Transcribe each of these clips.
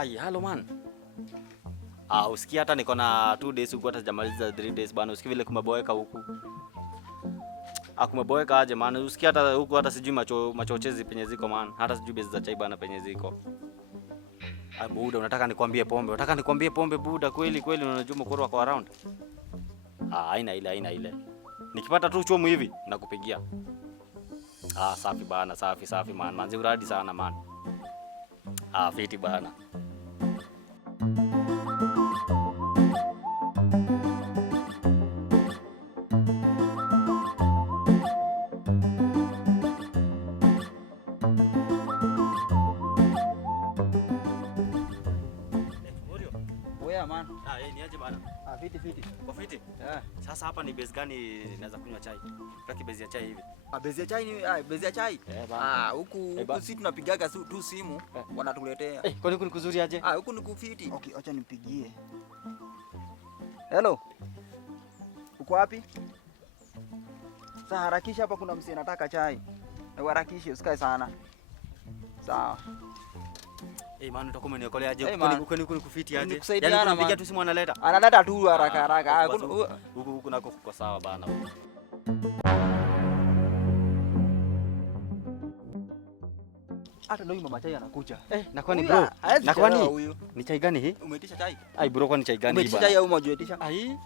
Ai, hello man. Usikia hata niko na 2 days huko, hata sijamaliza 3 days bana. Usikia vile kumeboeka huku. Kumeboeka aje man. Usikia hata huku hata sijui machochezi penye ziko man. Hata sijui bezi za chai bana penye ziko. Buda, unataka nikwambie pombe? Unataka nikwambie pombe buda? Kweli unajua mkoro wako around? Haina ile. Nikipata tu chomo hivi nakupigia. Safi bana, safi man. Manzi uradi sana man. Fiti bana. Oya man. Ni aje bana? Fiti. Kwa fiti? Yeah. Sasa hapa ni base gani naweza kunywa chai? Kaki base ya chai hivi. Base ya chai ni base ya chai. Huku sisi tunapigaga tu simu wanatuletea. Kwani huku ni kuzuri aje? Huku ni kufiti. Okay, acha nipigie. Hello. Uko wapi? Sasa harakisha, hapa kuna msee anataka chai. Na harakisha, usikae sana. Sawa. Man, utakuwa umeniokolea aje? Kwani kufiti aje? Yaani unapiga tu simu analeta. Analeta tu haraka. Huku nako kuko sawa bana. Hata ndio mama chai anakuja. Na kwani bro? Na kwani ni chai gani hii? Umeitisha chai? Bro, kwani chai gani hii bana? Umeitisha chai au umejiitisha?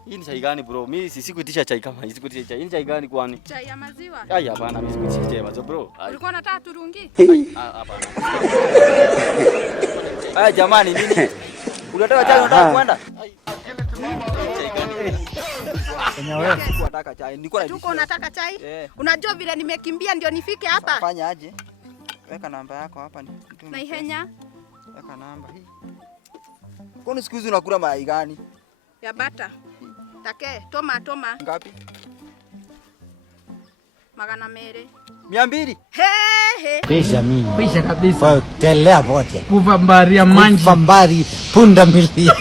Hii ni chai gani bro? Mimi sikuitisha chai kama hii, sikuitisha chai. Hii ni chai gani kwani? Chai ya maziwa? Hapana, mimi sikuitisha chai maziwa bro. Ulikuwa unataka turungi? Hapana. Jamani nini? Unataka chai, unataka kwenda? Wewe unataka chai. Niko na tuko unataka chai? Unajua vile nimekimbia ndio nifike hapa. Fanya aje? Weka namba yako hapa ni. Na ihenya. Weka namba hii. Kwani siku hizi unakula mayai gani? Ya bata. Take, toma. Ngapi? 200. 200? Pisha kabisa. Telea wote. Kuvambaria manji. Kuvambari punda milia.